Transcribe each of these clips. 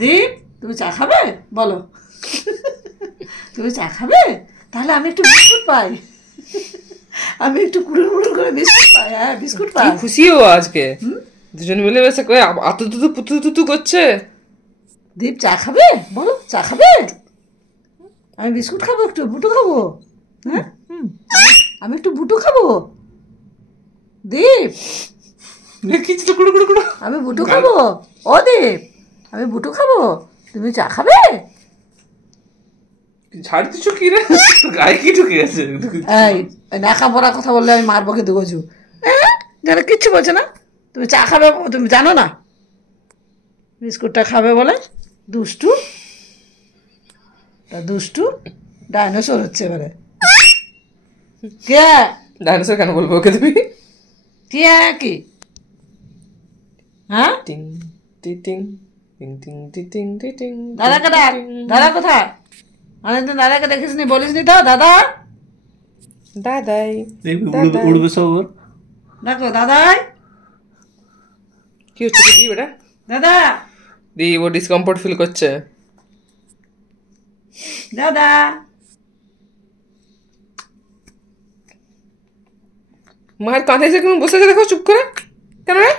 দীপ, তুমি চা খাবে? বলো। তুমি চা খাবে? তাহলে আমি একটু বিস্কুট পাই। আমি একটু কুড়ুর মুড়ুর করে বিস্কুট পাই। হ্যাঁ, বিস্কুট পাই। খুশিও আজকে দুজন মিলে বেশ করে আতুতুতু পুতুতুতু করছে। দীপ চা খাবে? বলো, চা খাবে? আমি বিস্কুট খাবো, একটু বুটো খাবো। হ্যাঁ, আমি একটু বুটো খাবো। দীপ, আমি বুটো খাবো। ও দীপ, আমি বুটো খাবো, তুমি চা খাবে? ঝাড় দিচ্ছ কি রে? গায়ে কি ঢুকে গেছে? এই নাকা পড়া কথা বললে আমি মারবো কিন্তু গজু। যেন কিচ্ছু বলছে না। তুমি চা খাবে, তুমি জানো না বিস্কুটটা খাবে বলে। দুষ্টু, তা দুষ্টু ডাইনোসর হচ্ছে এবারে। কে ডাইনোসর কেন বলবো ওকে তুমি? কে কি? হ্যাঁ, টিং টিং টিং টিং টিং টিং টিং টিং। দাদাকে ডাক। দাদা কোথায়? অনেকদিন দাদাকে দেখিস নি, বলিস নি তো দাদা। দাদাই উড়বে সব ওর। দেখো দাদাই, কি হচ্ছে কি বেটা? দাদা দি ও ডিসকমফোর্ট ফিল করছে। দাদা, মায়ের কাঁধে এসে কেমন বসে আছে দেখো চুপ করে। কেন রে?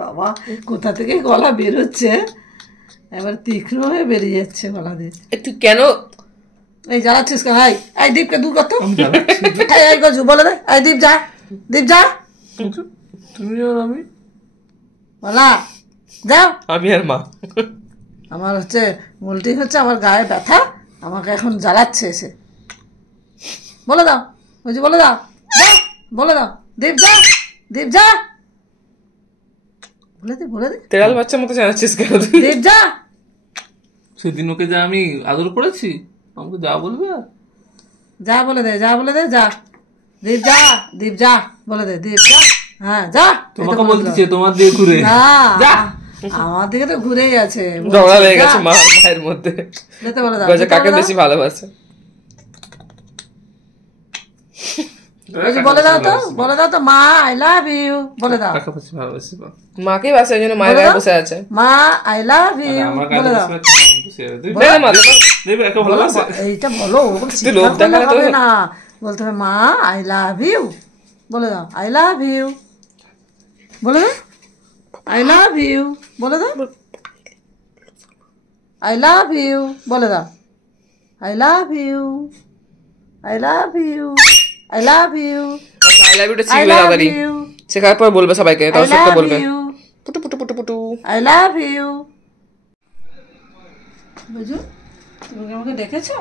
বাবা কোথা থেকে গলা বেরোচ্ছে, এবার তীক্ষ্ণ হয়ে বেরিয়ে যাচ্ছে গলা দিয়ে। একটু কেন এই জ্বালাচ্ছিস কেন? এই দীপকে দূর করতো। এই গজু বলে দে, এই দীপ যা, দীপ যা। তুমি আর আমি বলা যাও। আমি আর মা আমার হচ্ছে উল্টি হচ্ছে, আমার গায়ে ব্যথা, আমাকে এখন জ্বালাচ্ছে এসে। বলে দাও গজু, বলে দাও, যা বলে দাও। দীপ যা, দীপ যা, বলে দে, বলে দে। তেড়াল বাচ্চার মতো জানাচ্ছিস কেন তুই? দীপ যা। সেদিন ওকে যা আমি আদর করেছি, আমাকে যা বলবে। যা বলে দে, যা বলে দে, যা। দীপ যা, দীপ যা বলে দে, দীপ যা। হ্যাঁ যা। তোমাকে বলতেছে তোমার দিয়ে ঘুরে না, যা। আমার দিকে তো ঘুরেই আছে। ঝগড়া লেগে গেছে মা মায়ের মধ্যে। যেতে বলে দাও। গজা কাকে বেশি ভালোবাসে? বলে দাও তো, বলে দাও তো, মা আই লাভ ইউ বলে দাও। কাকে বেশি ভালোবাসি বল? মাকেই বাসে, ওই জন্য মায়ের গায়ে বসে আছে। মা আই লাভ ইউ আমার বলে কাছে দাও। দে না মা, দে না। দেবে একে ভালোবাসে। এইটা বলো, ওরকম তুই লোভ চিৎকার করলে দেখালে তো- হবে না। বলতে হবে মা আই লাভ ইউ বলে দাও। আই লাভ ইউ বলে দাও। আই লাভ ইউ বলে দাও। আই লাভ ইউ বলে দাও। I love you, I love you, I love you, I love ইউটা আই শিখবে লাভ তাড়াতাড়ি। ইউ, শেখার পর বলবে সবাইকে, আই তাও সত্যি লাভ বলবে। You, Putu Putu Putu Putu. I love you. বুঝু, তুমি কি আমাকে দেখেছো?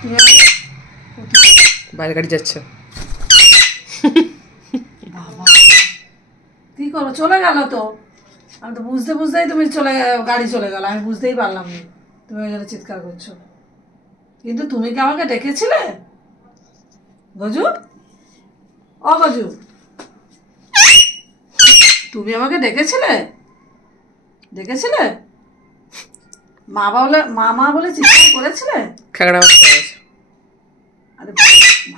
তুমি বাইরে গাড়ি যাচ্ছে। বাবা কি করো, চলে গেল তো। আমি তো বুঝতে বুঝতেই তুমি চলে গাড়ি চলে গেল, আমি বুঝতেই পারলাম না তুমি ওই জন্য চিৎকার করছো। কিন্তু তুমি কি আমাকে ডেকেছিলে গজু? ও গজু, তুমি আমাকে ডেকেছিলে? ডেকেছিলে? মামা বলে চিৎকার করেছিলে? খেগড়া বাচ্চা হয়ে গেছে। আরে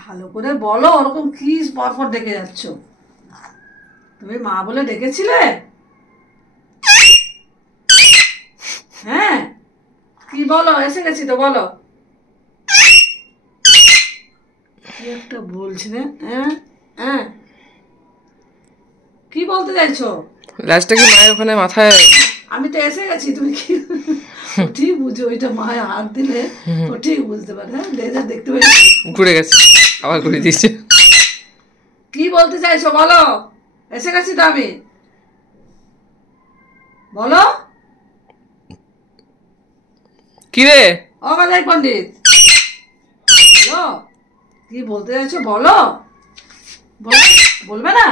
ভালো করে বলো, ওরকম কি পরপর ডেকে যাচ্ছ? তুমি মা বলে ডেকেছিলে? হ্যাঁ, কি বলো? এসে গেছি তো, বলো। কি একটা বলছিলে? হ্যাঁ হ্যাঁ, কি বলতে চাইছো? লাস্টে কি মায়ের ওখানে মাথায়? আমি তো এসে গেছি, তুমি কি ও ঠিক বুঝো, ওইটা মায়ের হাত দিলে ও ঠিক বুঝতে পারে। হ্যাঁ, লেজার দেখতে পাই। ঘুরে গেছে, আবার ঘুরে দিয়েছে। কি বলতে চাইছো বলো? এসে গেছি তো আমি, বলো। কি রে? অগাদাই পণ্ডিত, বলো কি বলতে চাইছো, বলো। বলবে না?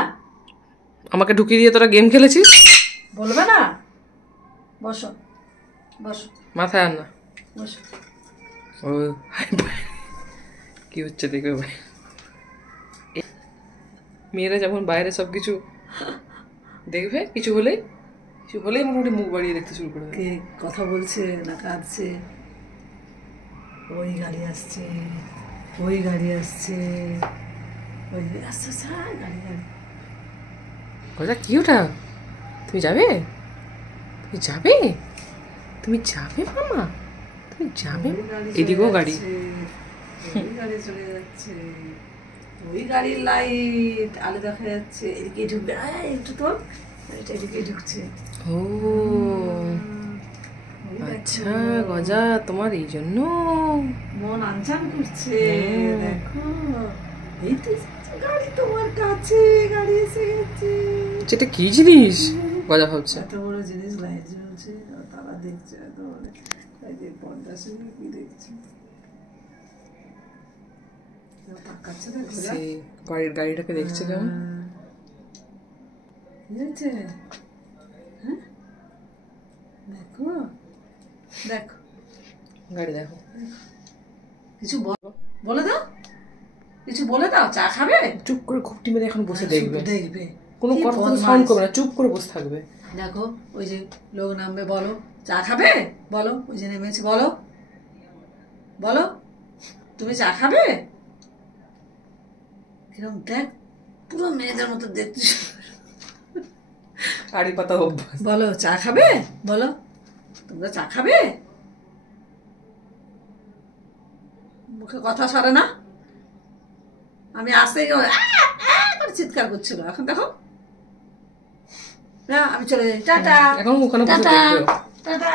আমাকে ঢুকিয়ে দিয়ে তোরা গেম খেলেছিস? বলবে না? বসো বসো মাথায় আন না। বসো। ও কি হচ্ছে দেখবে ভাই, মেয়েরা যখন বাইরে সবকিছু দেখবে, কিছু হলেই মোটামুটি মুখ বাড়িয়ে দেখতে শুরু করে দেবে। কে কথা বলছে না কাঁদছে? ওই গাড়ি আসছে, ওই গাড়ি আসছে, ওই আস্তে আস্তে গাড়ি গাড়ি গজা কি ওটা? তুমি যাবে? তুমি যাবে? তুমি যাবে মামা? তুমি যাবে? এদিকেও গাড়ি। ওই গাড়ি চলে যাচ্ছে, ওই গাড়ির লাইট আলো দেখা যাচ্ছে, এদিকে ঢুকবে একটু তো এটা এদিকে ঢুকছে। ও আচ্ছা গজা, তোমার এই জন্য মন আনচান করছে। দেখো এই তো গাড়ি তোমার কাছে, গাড়ি এসে গেছে। যেটা কি জিনিস গজা ভাবছে? এত বড় জিনিস লাইট জ্বলছে, তারা দেখছে এত বড় পর্দা সঙ্গে কি দেখছে, তাকাচ্ছে দেখো বাড়ির গাড়িটাকে দেখছে কেমন। বুঝেছে? হ্যাঁ দেখো দেখো গাড়ি দেখো। কিছু বলে দাও, কিছু বলে দাও। চা খাবে? চুপ করে ঘুপটি মেরে এখন বসে দেখবে, দেখবে কোনো কথা সাউন্ড করবে না, চুপ করে বসে থাকবে। দেখো ওই যে লোক নামবে, বলো চা খাবে, বলো ওই যে নেমেছে, বলো বলো তুমি চা খাবে। কিরম দেখ, পুরো মেয়েদের মতো দেখছিস। আড়ি পাতা অভ্যাস। বলো চা খাবে, বলো তোমরা চা খাবে। মুখে কথা সরে না, আমি আসতে করে চিৎকার করছিল, এখন দেখো না আমি চলে যাই। টাটা, এখন ওখানে বসে টাটা দেখবে। টাটা।